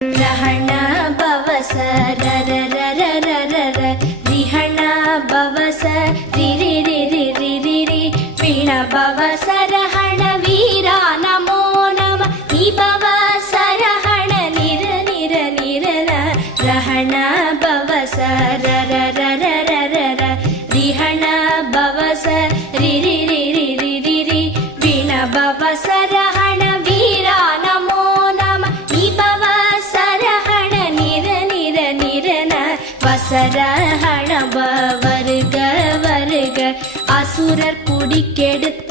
रहण बवस र र र र र र र रिहण बवस रि रि रि रि रि रि रि वीण बवस रहण वीरा नमो नम नि बवस रहण निर निर निर न रहण बवस र र र र र र र रिहण बवस रि रि रि रि रि रि रि वीण बवस रहण वीरा नमो नम नि बवस रहण निर निर निर न வசரஹண வருக வருக அசுரர் குடிக்கெடுத்த